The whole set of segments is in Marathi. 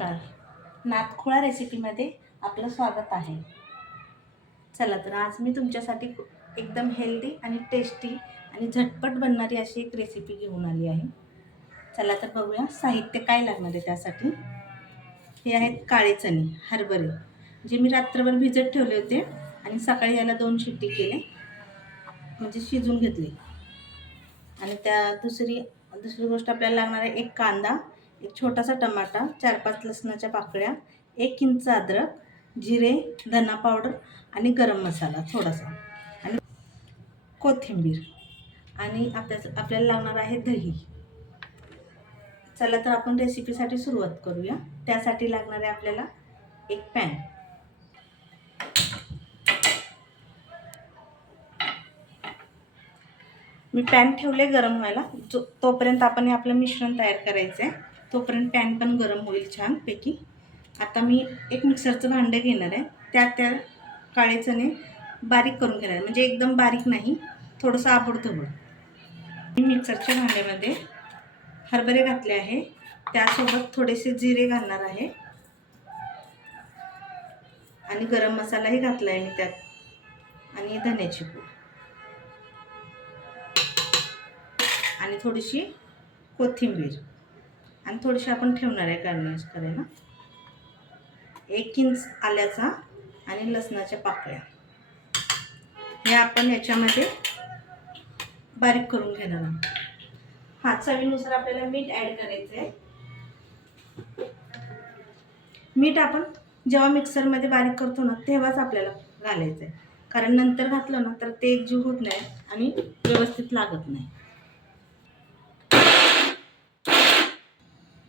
नमस्कार. नातखोळा रेसिपीमध्ये आपलं स्वागत आहे. चला तर आज मी तुमच्यासाठी एकदम हेल्दी आणि टेस्टी आणि झटपट बनणारी अशी एक रेसिपी घेऊन आली आहे. चला तर बघूया साहित्य काय लागणार आहे त्यासाठी. हे आहेत काळे चणे हरभरे जे मी रात्रभर भिजत ठेवले होते आणि सकाळी याला दोन शिट्टी केले. म्हणजे शिजून घेतले. आणि त्या दुसरी दुसरी गोष्ट आपल्याला लागणार आहे एक कांदा एक छोटासा टमाटा चार पाच लसणाच्या पाकळ्या एक इंच अद्रक जिरे धना पावडर आणि गरम मसाला थोडासा. आणि कोथिंबीर. आणि आपल्या आपल्याला लागणार आहे दही. चला तर आपण रेसिपीसाठी सुरुवात करूया. त्यासाठी लागणार आहे आपल्याला एक पॅन. मी पॅन ठेवले गरम व्हायला. जो तोपर्यंत आपण हे आपलं मिश्रण तयार करायचं आहे तोपर्यंत पॅन पण गरम होईल छानपैकी आता मी एक मिक्सरचं भांडं घेणार आहे. त्यात त्या काळे चणे बारीक करून घेणार आहे. म्हणजे एकदम बारीक नाही थोडंसं आबडधोबड. मी मिक्सरच्या भांड्यामध्ये हरभरे घातले आहे. त्यासोबत थोडेसे जिरे घालणार आहे. आणि गरम मसालाही घातला आहे मी त्यात. आणि धन्याची पूड. आणि थोडीशी कोथिंबीर. आणि थोडीशी आपण ठेवणार आहे गार्निश करायला. एक इंच आल्याचा आणि लसणाच्या पाकळ्या. हे आपण याच्यामध्ये बारीक करून घेणार आहोत. हा चवीनुसार आपल्याला मीठ ॲड करायचं आहे मीठ आपण जेव्हा मिक्सरमध्ये बारीक करतो ना तेव्हाच आपल्याला घालायचं आहे कारण नंतर घातलं ना तर ते एकजीव होत नाही आणि व्यवस्थित लागत नाही.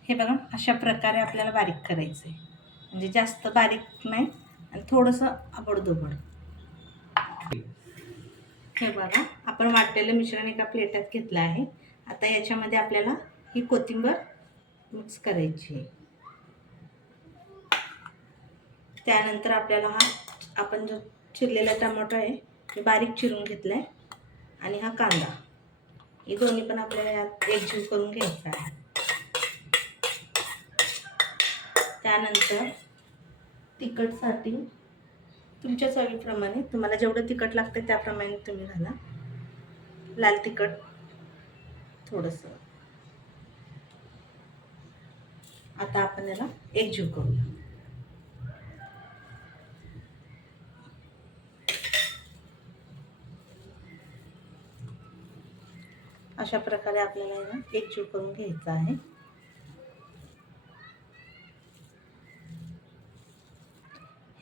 हे बघा अशा प्रकारे आपल्याला बारीक करायचं आहे म्हणजे जास्त बारीक नाही आणि थोडंसं आबडदोबड हे बघा आपण वाटलेलं मिश्रण एका प्लेटात घेतलं आहे. आता याच्यामध्ये आपल्याला ही कोथिंबर मिक्स करायची आहे. त्यानंतर आपल्याला हा आपण जो चिरलेला टमाटो आहे हे बारीक चिरून घेतला आहे आणि हा कांदा. हे दोन्ही पण आपल्याला यात एकजीव करून घ्यायचा आहे. त्यानंतर तिखटसाठी तुमच्या चवीप्रमाणे तुम्हाला जेवढं तिखट लागतं त्याप्रमाणे तुम्ही घाला. लाल तिखट थोडंसं. आता आपण याला एकजीव करूया. अशा प्रकारे आपल्याला याला एकजीव करून घ्यायचा आहे.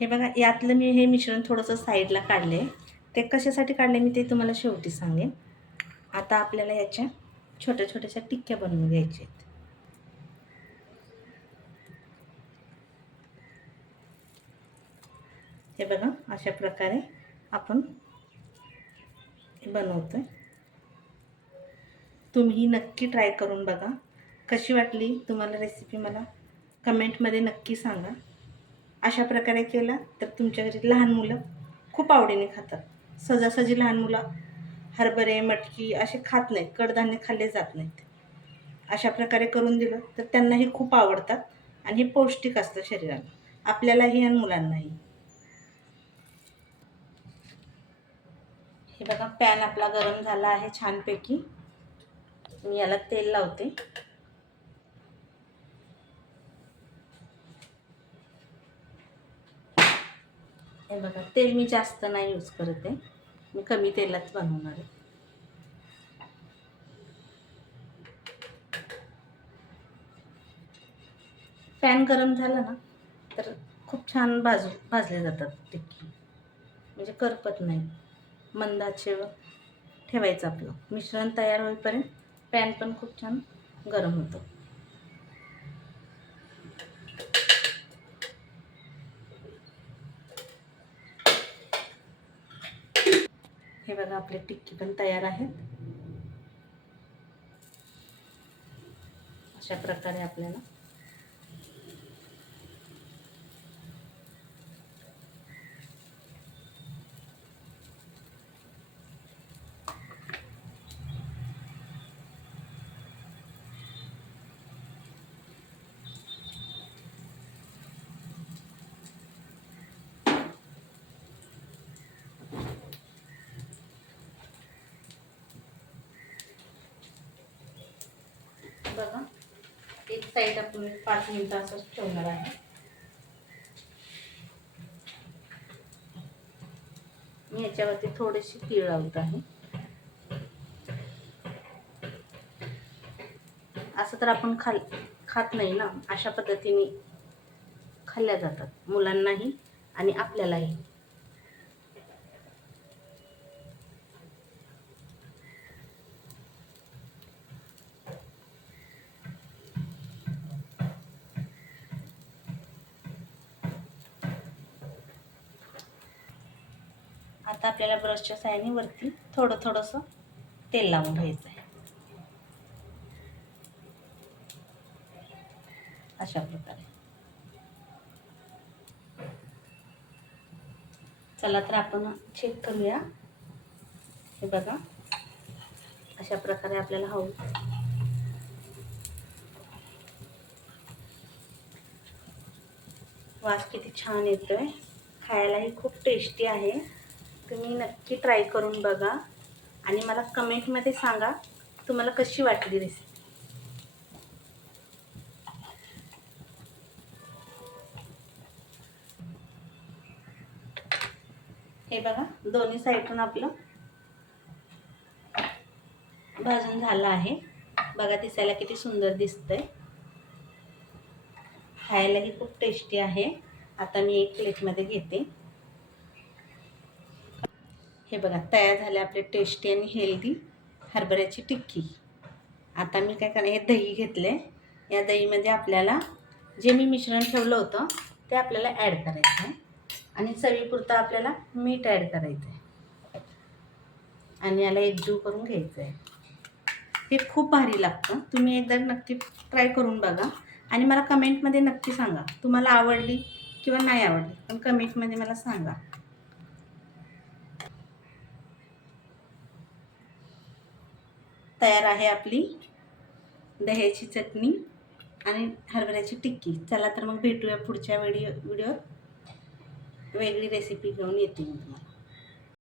हे बघा यातलं मी हे मिश्रण थोडंसं साईडला काढले ते कशासाठी काढले मी ते तुम्हाला शेवटी सांगेन. आता आपल्याला याच्या छोट्या छोट्याशा टिक्क्या बनवून घ्यायच्या आहेत. हे बघा अशा प्रकारे आपण बनवतो बनवतोय. तुम्ही नक्की ट्राय करून बघा. कशी वाटली तुम्हाला रेसिपी मला? कमेंटमध्ये नक्की सांगा. अशा प्रकारे केला तर तुमच्या घरी लहान मुलं खूप आवडीने खातात. सहजासहजी लहान मुलं हरभरे मटकी असे खात नाहीत कडधान्य खाल्ले जात नाहीत. अशा प्रकारे करून दिलं तर त्यांनाही खूप आवडतात आणि हे पौष्टिक असतं शरीराला. आपल्यालाही आणि मुलांनाही. हे बघा पॅन आपला गरम झाला आहे छानपैकी. मी याला तेल लावते. हे बघा तेल मी जास्त नाही यूज करत आहे. मी कमी तेलात बनवणार आहे. पॅन गरम झाला ना तर खूप छान भाजू भाजले जातात टिक्की. म्हणजे करपत नाही. मंदाचे ठेवायचं आपलं. मिश्रण तयार होईपर्यंत पॅन पण खूप छान गरम होतं. हे बघा आपले टिक्की पण तयार आहेत. अशा प्रकारे आपल्याला बघा. एक साईड आपण पाच मिनिटं असंच ठेवणार आहे. मी याच्यावरती थोडीशी तीळ लावत आहे. असं तर आपण खाल खात नाही ना. अशा पद्धतीने खाल्ल्या जातात मुलांनाही आणि आपल्यालाही. आता आपल्याला ब्रशच्या साहाय्याने वरती थोडं थोडंसं तेल लावून घ्यायचं आहे अशा प्रकारे. चला तर आपण चेक करूया. हे बघा. अशा प्रकारे आपल्याला हवं. वास किती छान येतोय. खायलाही खूप टेस्टी आहे. तुम्ही नक्की ट्राय करून बघा. आणि मला कमेंटमध्ये सांगा तुम्हाला कशी वाटली रेसिपी हे बघा दोन्ही साईडून आपलं भाजून झालं आहे. बघा दिसायला किती सुंदर दिसतंय. खायलाही खूप टेस्टी आहे. आता मी एक प्लेटमध्ये घेते. हे बघा तयार झाले आपले टेस्टी आणि हेल्दी हरभऱ्याची टिक्की. आता मी काय करणार हे दही घेतले या दहीमध्ये आपल्याला जे मी मिश्रण ठेवलं होतं ते आपल्याला ॲड करायचं आहे आणि चवीपुरतं आपल्याला मीठ ॲड करायचं आहे आणि याला एकजीव करून घ्यायचं आहे हे खूप भारी लागतं. तुम्ही एकदा नक्की ट्राय करून बघा. आणि मला कमेंटमध्ये नक्की सांगा. तुम्हाला आवडली किंवा नाही आवडली पण कमेंटमध्ये मला सांगा. तयार आहे आपली दह्याची चटणी आणि हरभऱ्याची टिक्की. चला तर मग भेटूया पुढच्या व्हिडिओ व्हिडिओ वेगळी रेसिपी घेऊन येते मी तुम्हाला.